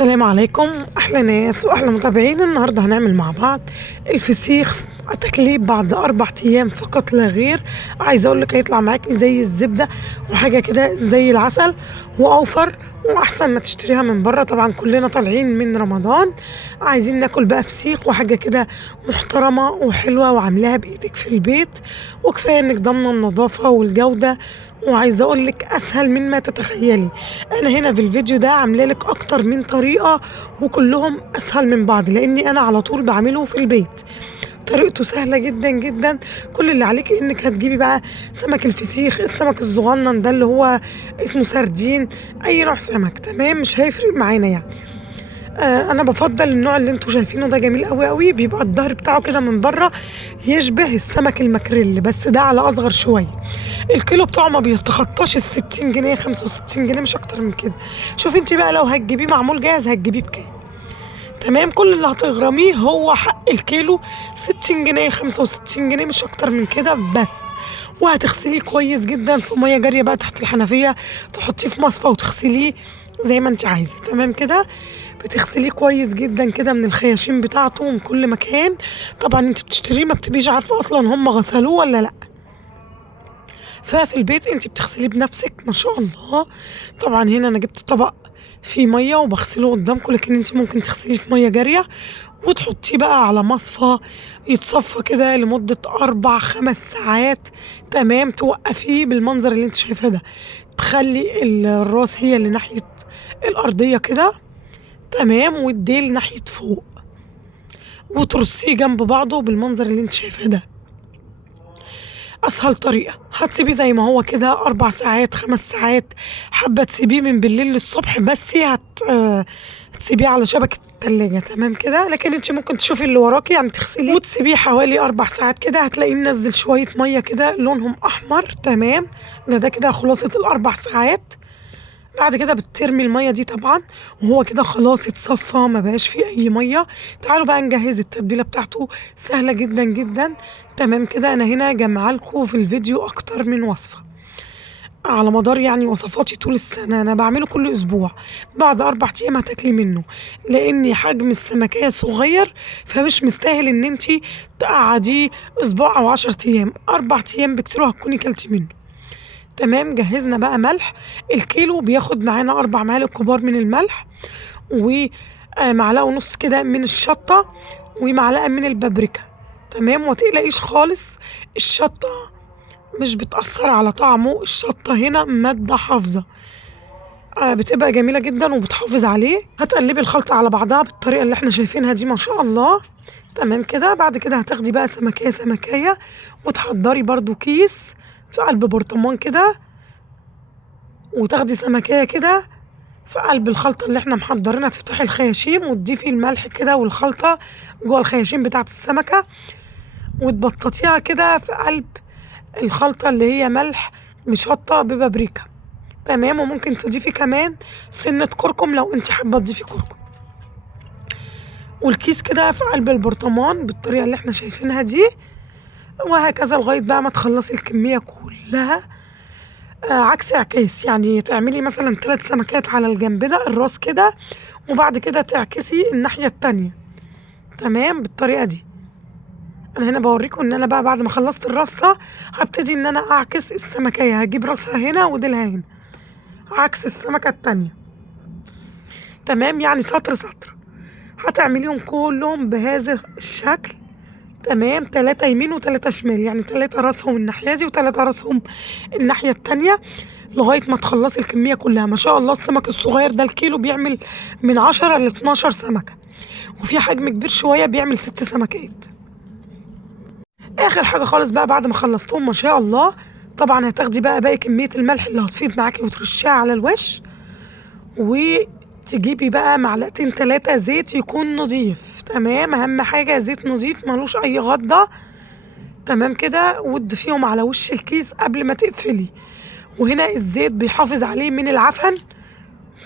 السلام عليكم، احلى ناس واحلى متابعين. النهارده هنعمل مع بعض الفسيخ تكليب بعد 4 ايام فقط لا غير. عايزه اقول لك هيطلع معاكي زي الزبده وحاجه كده زي العسل واوفر واحسن ما تشتريها من بره. طبعا كلنا طالعين من رمضان عايزين ناكل بقى فسيخ وحاجه كده محترمه وحلوه وعاملاها بايدك في البيت، وكفايه انك ضامنه النظافه والجوده. وعايزه اقول لك اسهل مما تتخيلي. انا هنا في الفيديو ده عامله لك اكتر من طريقه وكلهم اسهل من بعض لاني انا على طول بعمله في البيت. طريقته سهله جدا جدا. كل اللي عليكي انك هتجيبي بقى سمك الفسيخ، السمك الصغنن ده اللي هو اسمه سردين، اي نوع سمك تمام مش هيفرق معانا يعني. انا بفضل النوع اللي انتوا شايفينه ده، جميل قوي قوي، بيبقى الظهر بتاعه كده من بره يشبه السمك الماكريل بس ده على اصغر شويه. الكيلو بتاعه ما بيتخطاش ال60 جنيه، 65 جنيه مش اكتر من كده. شوفي انت بقى لو هتجيبيه معمول جاهز هتجيبيه بكام. تمام، كل اللي هتغرميه هو حق الكيلو 60 جنيه، 65 جنيه مش اكتر من كده بس. وهتغسليه كويس جدا في ميه جاريه بقى تحت الحنفيه، تحطيه في مصفى وتغسليه زي ما انت عايزه. تمام كده، بتغسليه كويس جدا كده من الخياشيم بتاعته ومن كل مكان. طبعا انت بتشتريه ما بتبقيش عارفه اصلا هم غسلوه ولا لا، ففي البيت انت بتغسليه بنفسك ما شاء الله. طبعا هنا انا جبت طبق فيه ميه وبغسله قدامكم، لكن انت ممكن تغسليه في ميه جاريه وتحطيه بقى على مصفى يتصفى كده لمدة 4 5 ساعات. تمام، توقفيه بالمنظر اللي انت شايفاه ده، تخلي الراس هي اللي ناحية الأرضية كده، تمام، والديل ناحية فوق، وترصيه جنب بعضه بالمنظر اللي انت شايفاه ده. اسهل طريقه هتسيبيه زي ما هو كده 4 ساعات 5 ساعات. حابه تسيبيه من بالليل للصبح بس تسيبيه على شبكه التلاجة. تمام كده، لكن انت ممكن تشوفي اللي وراكي يعني تغسليه وتسيبيه حوالي 4 ساعات كده، هتلاقيه منزل شويه ميه كده لونهم احمر. تمام، ده كده خلاصه ال4 ساعات. بعد كده بترمي الميه دي طبعا، وهو كده خلاص اتصفى ما بقاش فيه اي ميه. تعالوا بقى نجهز التتبيله بتاعته، سهله جدا جدا. تمام كده، انا هنا جمع لكم في الفيديو اكتر من وصفه على مدار يعني وصفاتي طول السنه، انا بعمله كل اسبوع. بعد 4 ايام هتاكلي منه، لان حجم السمكيه صغير فمش مستاهل ان انتي تقعديه اسبوع او 10 ايام. 4 ايام بكتير هتكوني كلتي منه. تمام، جهزنا بقى ملح. الكيلو بياخد معانا 4 معالق كبار من الملح، ومعلقة ونص كده من الشطة، ومعلقة من البابريكا. تمام، ومتقلقيش خالص، الشطة مش بتأثر على طعمه، الشطة هنا مادة حافظة، بتبقى جميلة جدا وبتحافظ عليه. هتقلبي الخلطة على بعضها بالطريقة اللي احنا شايفينها دي ما شاء الله. تمام كده، بعد كده هتاخدي بقى سمكية سمكية وتحضري برضو كيس في قلب برطمان كده، وتاخدي سمكية كده في قلب الخلطة اللي احنا محضرينها، تفتحي الخياشيم وتضيفي الملح كده والخلطة جوه الخياشيم بتاعت السمكة، وتبططيها كده في قلب الخلطة اللي هي ملح بشطة ببابريكا. تمام، وممكن تضيفي كمان سنة كركم لو انت حابة تضيفي كركم. والكيس كده في قلب البرطمان بالطريقة اللي احنا شايفينها دي، وهكذا لغاية بقى ما تخلصي الكمية كلها. عكس عكاس، يعني تعملي مثلا 3 سمكات على الجنب ده الراس كده، وبعد كده تعكسي الناحية التانية. تمام، بالطريقة دي. انا هنا بوريكم ان انا بقى بعد ما خلصت الرصة هبتدي ان انا اعكس السمكية، هجيب راسها هنا وديلها هنا عكس السمكة التانية. تمام، يعني سطر سطر هتعمليهم كلهم بهذا الشكل. تمام، 3 يمين و3 شمال، يعني 3 راسهم الناحية دي و3 راسهم الناحية التانية، لغاية ما تخلصي الكمية كلها. ما شاء الله السمك الصغير ده الكيلو بيعمل من 10 ل 12 سمكة، وفي حجم كبير شوية بيعمل 6 سمكات. آخر حاجة خالص بقى بعد ما خلصتهم ما شاء الله، طبعا هتاخدي بقى باقي كمية الملح اللي هتفيض معاكي وترشيها على الوش، وتجيبي بقى معلقتين 3 زيت يكون نضيف. تمام، أهم حاجة زيت نضيف ملوش أي غضة. تمام كده، وتضيفيهم على وش الكيس قبل ما تقفلي. وهنا الزيت بيحافظ عليه من العفن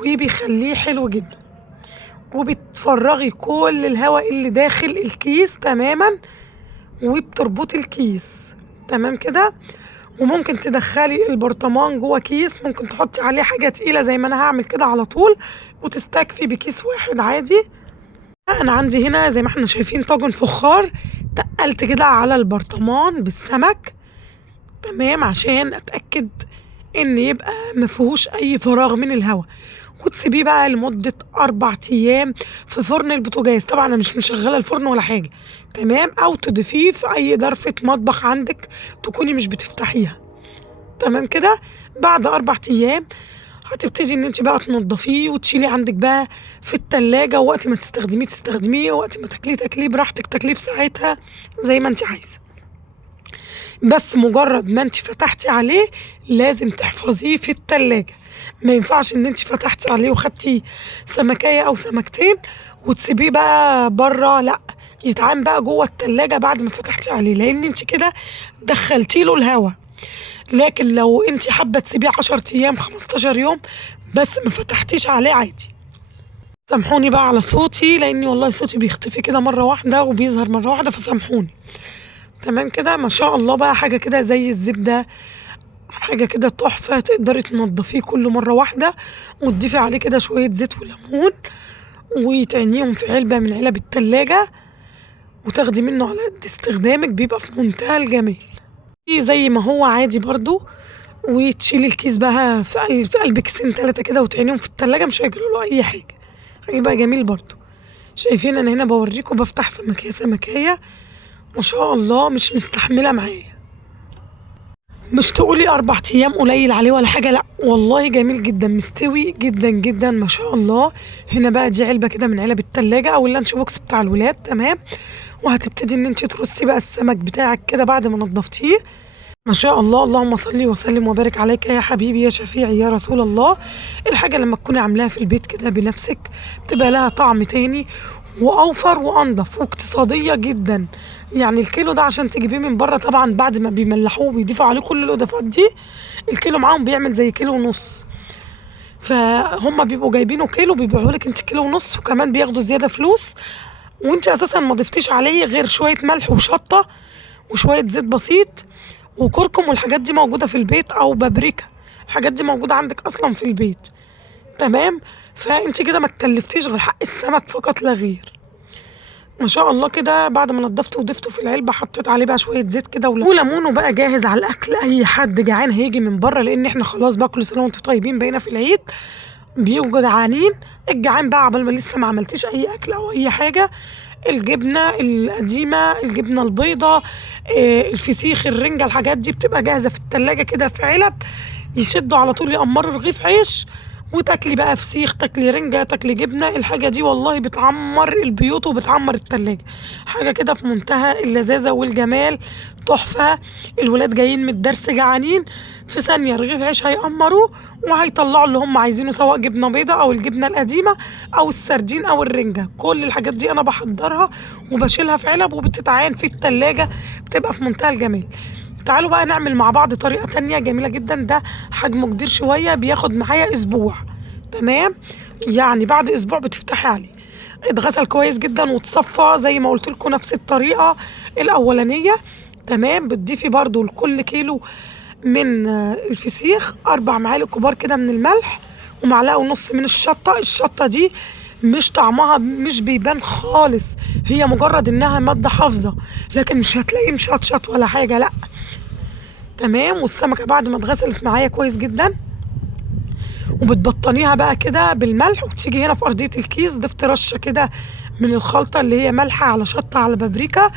وبيخليه حلو جدا، وبتفرغي كل الهواء اللي داخل الكيس تماما، وبتربطي الكيس. تمام كده، وممكن تدخلي البرطمان جوه كيس، ممكن تحطي عليه حاجة تقيلة زي ما انا هعمل كده على طول، وتستكفي بكيس واحد عادي. انا عندي هنا زي ما احنا شايفين طاجن فخار، تقلت كده على البرطمان بالسمك، تمام، عشان اتأكد ان يبقى مفيهوش اي فراغ من الهواء. وتسيبيه بقى لمدة 4 أيام في فرن البوتاجاز. طبعا أنا مش مشغلة الفرن ولا حاجة، تمام، أو تضيفيه في أي ضرفة مطبخ عندك تكوني مش بتفتحيها، تمام كده. بعد 4 أيام هتبتدي إن انت بقى تنضفيه وتشيليه عندك بقى في التلاجة، ووقت ما تستخدميه تستخدميه، ووقت ما تاكليه تاكليه براحتك، تاكليه في ساعتها زي ما انت عايزة. بس مجرد ما انت فتحتي عليه لازم تحفظيه في التلاجة. ما ينفعش ان انت فتحتي عليه وخدتي سمكية او سمكتين وتسيبيه بقى بره، لا، يتعان بقى جوه التلاجة بعد ما فتحتي عليه، لان انت كده دخلتي له الهوا. لكن لو انت حابة تسيبيه 10 أيام 15 يوم بس ما فتحتيش عليه عادي. سامحوني بقى على صوتي، لاني والله صوتي بيختفي كده مرة واحدة وبيظهر مرة واحدة، فسامحوني. تمام كده، ما شاء الله بقى حاجة كده زي الزبدة، حاجة كده تحفة. تقدري تنضفيه كل مرة واحدة وتضيفي عليه كده شوية زيت وليمون، وتعينيهم في علبة من علب التلاجة، وتاخدي منه على قد استخدامك، بيبقى في منتهى الجمال. زي ما هو عادي برضو، وتشيلي الكيس بقى في قلب كيسين 3 كده وتعينيهم في التلاجة، مش هيجروا له أي حاجة، هيبقى جميل برضو. شايفين أنا هنا بوريكم بفتح سمكية سمكية، ما شاء الله مش مستحملة معايا. مش تقولي 4 أيام قليل عليه ولا حاجة، لأ والله جميل جدا، مستوي جدا جدا ما شاء الله. هنا بقى دي علبة كده من علب التلاجة أو اللانش بوكس بتاع الولاد، تمام. وهتبتدي إن انت ترصي بقى السمك بتاعك كده بعد ما نضفتيه. ما شاء الله، اللهم صل وسلم وبارك عليك يا حبيبي يا شفيعي يا رسول الله. الحاجة لما تكوني عاملاها في البيت كده بنفسك بتبقى لها طعم تاني، وأوفر وأنضف واقتصادية جدا. يعني الكيلو ده عشان تجيبيه من بره طبعا بعد ما بيملحوه وبيضيفوا عليه كل الإضافات دي، الكيلو معاهم بيعمل زي كيلو ونص. فهم بيبقوا جايبينه كيلو بيبيعوا لك انت كيلو ونص، وكمان بياخدوا زيادة فلوس. وانت أساسا ما ضفتيش عليه غير شوية ملح وشطة وشوية زيت بسيط وكركم، والحاجات دي موجودة في البيت، أو بابريكا، الحاجات دي موجودة عندك أصلا في البيت، تمام. فانت كده ما تكلفتيش غير حق السمك فقط لا غير. ما شاء الله كده بعد ما نضفته وضفته في العلبة حطيت عليه بقى شوية زيت كده وليمون، بقى جاهز على الأكل. أي حد جعان هيجي من بره، لأن احنا خلاص بقى كل سنة وانتم طيبين بقينا في العيد، بيبقوا جعانين. الجعان بقى عبال ما لسه ما عملتيش أي أكل أو أي حاجة، الجبنة القديمة، الجبنة البيضة، الفسيخ، الرنجة، الحاجات دي بتبقى جاهزة في التلاجة كده في علب، يشدوا على طول يقمروا رغيف عيش وتاكلي بقى فسيخ، تاكلي رنجة، تاكلي جبنة. الحاجة دي والله بتعمر البيوت وبتعمر التلاجة، حاجة كده في منتهى اللذاذة والجمال، تحفة. الولاد جايين من الدرس جعانين، في ثانية رغيف عيش هيقمروه وهيطلعوا اللي هم عايزينه، سواء جبنة بيضة أو الجبنة القديمة أو السردين أو الرنجة. كل الحاجات دي أنا بحضرها وبشيلها في علب وبتتعان في التلاجة، بتبقى في منتهى الجمال. تعالوا بقى نعمل مع بعض طريقة تانية جميلة جدا. ده حجمه كبير شوية، بياخد معايا أسبوع، تمام. يعني بعد أسبوع بتفتحي عليه، اتغسل كويس جدا وتصفى زي ما قلت لكم نفس الطريقة الأولانية، تمام. بتضيفي برضو لكل كيلو من الفسيخ 4 معالق كبار كده من الملح، ومعلقة ونص من الشطة. الشطة دي مش طعمها مش بيبان خالص، هي مجرد انها مادة حافظة، لكن مش هتلاقيه مشطشط ولا حاجة، لا، تمام. والسمكة بعد ما اتغسلت معايا كويس جدا وبتبطنيها بقى كده بالملح، وتيجي هنا في أرضية الكيس ضفت رشة كده من الخلطة اللي هي ملح على شطة على بابريكا،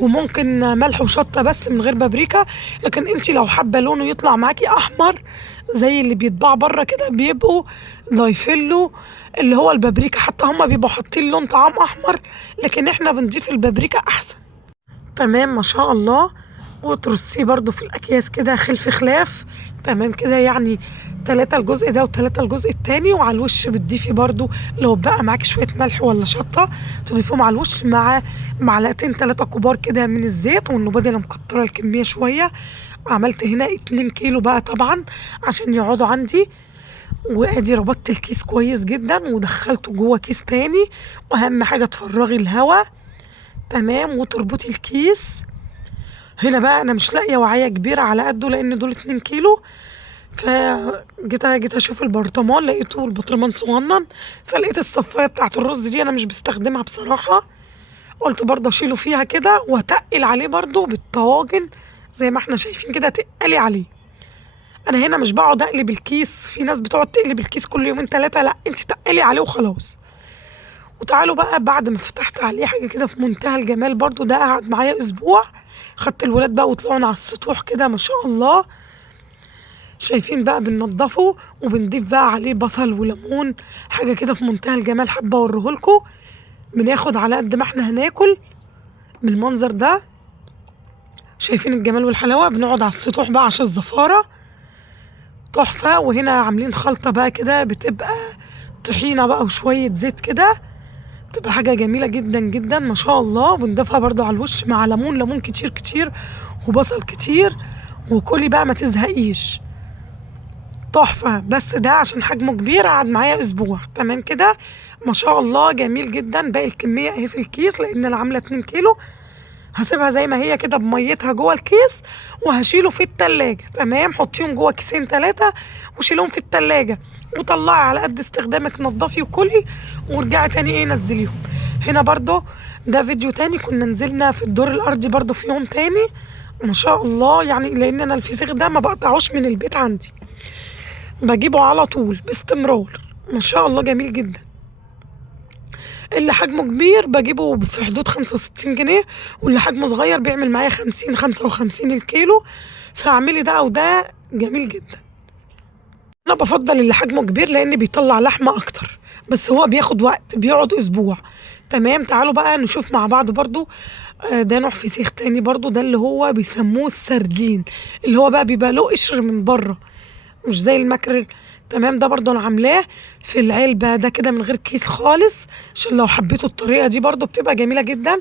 وممكن ملح وشطة بس من غير بابريكا. لكن انتي لو حابة لونه يطلع معاكي أحمر زي اللي بيتباع بره كده، بيبقوا ضايفينله اللي هو البابريكا، حتى هما بيبقوا حاطين لون طعام أحمر، لكن احنا بنضيف البابريكا أحسن، تمام. ما شاء الله. وترصيه برضو في الأكياس كده خلف خلاف، تمام كده، يعني 3 الجزء ده و3 الجزء التاني. وعلى الوش بتضيفي برضو لو بقى معاكي شوية ملح ولا شطة تضيفيهم على الوش مع معلقتين 3 كبار كده من الزيت. والنبادي أنا مكترة الكمية شوية، عملت هنا 2 كيلو بقى طبعا عشان يقعدوا عندي. وادي ربطت الكيس كويس جدا ودخلته جوه كيس تاني، واهم حاجة تفرغي الهواء، تمام. وتربطي الكيس هنا بقى انا مش لاقيه وعيه كبيره على قده لان دول 2 كيلو. فجيت اشوف البرطمان، لقيته البرطمان صغنن. فلقيت الصفايه بتاعت الرز دي انا مش بستخدمها بصراحه، قلت برضه اشيله فيها كده واتقل عليه برضه بالطواجن زي ما احنا شايفين كده، تقلي عليه. انا هنا مش بقعد اقلب الكيس، في ناس بتقعد تقلب الكيس كل يومين 3، لا انت تقلي عليه وخلاص. وتعالوا بقى بعد ما فتحت عليه حاجه كده في منتهى الجمال برضه، ده قعد معايا اسبوع. خدت الولاد بقى وطلعنا على السطوح كده ما شاء الله. شايفين بقى بننضفه وبنضيف بقى عليه بصل وليمون، حاجه كده في منتهى الجمال، حابه اوريهولكوا. بناخد على قد ما احنا هناكل من المنظر ده. شايفين الجمال والحلاوه. بنقعد على السطوح بقى عشان الزفاره تحفه. وهنا عاملين خلطه بقى كده، بتبقى طحينه بقى وشويه زيت كده، بتبقى حاجه جميله جدا جدا ما شاء الله. بنضيفها برضو على الوش مع ليمون كتير كتير وبصل كتير، وكلي بقى ما تزهقيش. تحفة. بس ده عشان حجمه كبير قعد معايا اسبوع تمام كده ما شاء الله، جميل جدا. باقي الكمية اهي في الكيس لان انا عاملة 2 كيلو. هسيبها زي ما هي كده بميتها جوه الكيس وهشيله في التلاجة. تمام، حطيهم جوه كيسين 3 وشيلهم في التلاجة، وطلعي على قد استخدامك، نضفي وكلي ورجعي تاني ايه نزليهم. هنا برضو ده فيديو تاني، كنا نزلنا في الدور الارضي برضو في يوم تاني ما شاء الله. يعني لان انا الفسيخ ده ما بقطعوش من البيت عندي، بجيبه على طول باستمرار ما شاء الله، جميل جدا. اللي حجمه كبير بجيبه في حدود 65 جنيه، واللي حجمه صغير بيعمل معايا 50 55 الكيلو. فاعملي ده او ده، جميل جدا. انا بفضل اللي حجمه كبير لان بيطلع لحمة اكتر، بس هو بياخد وقت، بيقعد اسبوع. تمام، تعالوا بقى نشوف مع بعض برضو. ده نوع فسيخ تاني برضو، ده اللي هو بيسموه السردين، اللي هو بقى بيبقى له قشر من بره مش زي الماكريل. تمام، ده برضو انا عاملاه في العلبة ده كده من غير كيس خالص، عشان لو حبيتوا الطريقة دي برضو بتبقى جميلة جدا.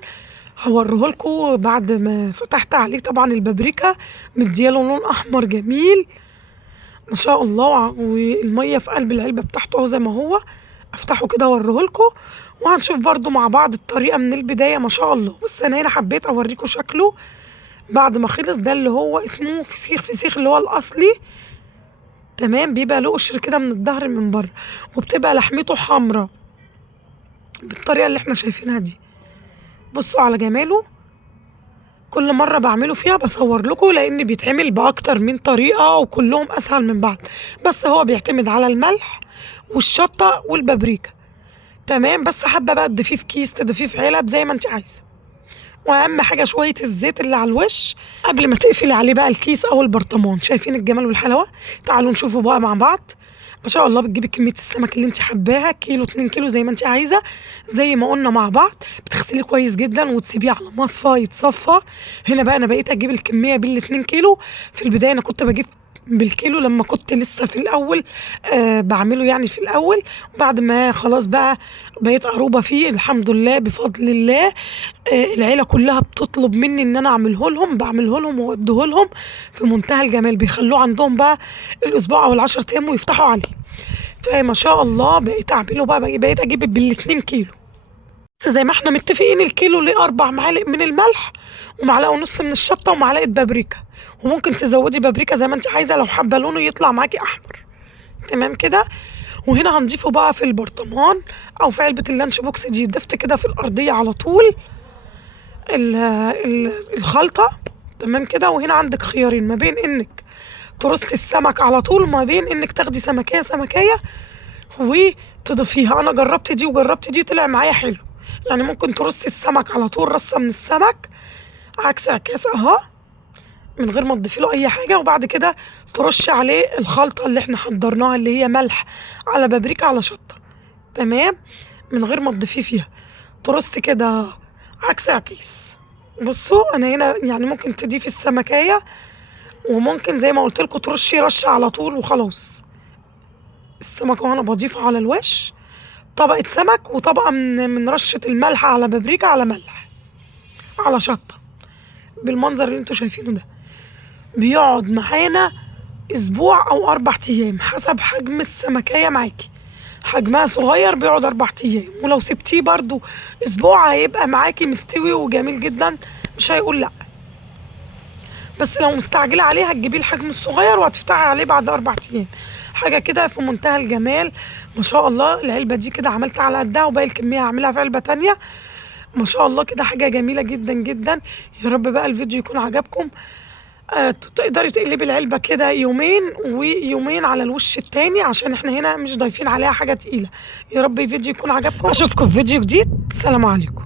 هوريهولكوا بعد ما فتحت عليه. طبعا البابريكا مدياله لون احمر جميل ما شاء الله، والمية في قلب العلبة بتاعته اهو زي ما هو. افتحه كده اوريهولكوا وهنشوف برضو مع بعض الطريقة من البداية ما شاء الله. بس انا هنا حبيت اوريكوا شكله بعد ما خلص. ده اللي هو اسمه فسيخ اللي هو الاصلي. تمام، بيبقى له قشر كده من الظهر من بره، وبتبقى لحمته حمرا بالطريقه اللي احنا شايفينها دي. بصوا على جماله. كل مره بعمله فيها بصور لكم لان بيتعمل باكتر من طريقه وكلهم اسهل من بعض، بس هو بيعتمد على الملح والشطه والبابريكا. تمام، بس حابه بقى تضيفيه في كيس، تضيفيه في علب زي ما انت عايزه. واهم حاجه شويه الزيت اللي على الوش قبل ما تقفلي عليه بقى الكيس او البرطمان. شايفين الجمال والحلاوه. تعالوا نشوفوا بقى مع بعض. ما شاء الله بتجيبي كميه السمك اللي انت حباها، كيلو 2 كيلو زي ما انت عايزه. زي ما قلنا مع بعض، بتغسليه كويس جدا وتسيبيه على مصفى يتصفى. هنا بقى انا بقيت اجيب الكميه بال2 كيلو. في البدايه انا كنت بجيب بالكيلو لما كنت لسه في الاول بعمله يعني في الاول. بعد ما خلاص بقى بقيت عروبه فيه الحمد لله بفضل الله. العيله كلها بتطلب مني ان انا اعمله لهم، بعمله لهم واوديه لهم في منتهى الجمال. بيخلوه عندهم بقى الاسبوع او ال10 ايام ويفتحوا عليه. فما شاء الله بقيت اعمله بقى، بقيت اجيب بال2 كيلو. بس زي ما احنا متفقين الكيلو ليه 4 معالق من الملح ومعلقه ونص من الشطه ومعلقه بابريكا، وممكن تزودي بابريكا زي ما انت عايزه لو حابه لونه يطلع معاكي احمر. تمام كده. وهنا هنضيفه بقى في البرطمان او في علبه اللانش بوكس دي. ضفت كده في الارضيه على طول الخلطه. تمام كده. وهنا عندك خيارين ما بين انك ترصي السمك على طول وما بين انك تاخدي سمكيه سمكيه وتضيفيها. انا جربت دي وجربت دي، طلع معايا حلو. يعني ممكن ترصي السمك على طول رصه من السمك عكس عكاس اهو، من غير ما تضيفي له اي حاجه. وبعد كده ترشي عليه الخلطه اللي احنا حضرناها اللي هي ملح على بابريكا على شطه. تمام، من غير ما تضيفيه فيها، ترصي كده عكس عكيس. بصوا انا هنا يعني ممكن تضيفي السمكيه، وممكن زي ما قلت لكم ترشي رشه على طول وخلاص. السمك وانا بضيفه على الوش طبقه سمك وطبقه من رشه الملح على بابريكا على ملح على شطه، بالمنظر اللي انتوا شايفينه ده. بيقعد معانا اسبوع او 4 ايام حسب حجم السمكية معاكي. حجمها صغير بيقعد 4 ايام، ولو سبتيه برضو اسبوع هيبقى معاكي مستوي وجميل جدا، مش هيقول لا. بس لو مستعجلة عليه هتجيبيه الحجم الصغير وهتفتحي عليه بعد 4 أيام. حاجة كده في منتهى الجمال ما شاء الله. العلبة دي كده عملت على قدها وباقي الكمية هاعملها في علبة تانية. ما شاء الله كده حاجة جميلة جدًا، جدًا. يا رب بقى الفيديو يكون عجبكم. تقدري تقلبي العلبة كده يومين ويومين على الوش التاني عشان إحنا هنا مش ضايفين عليها حاجة تقيلة. يا رب الفيديو يكون عجبكم، أشوفكم في فيديو جديد، سلام عليكم.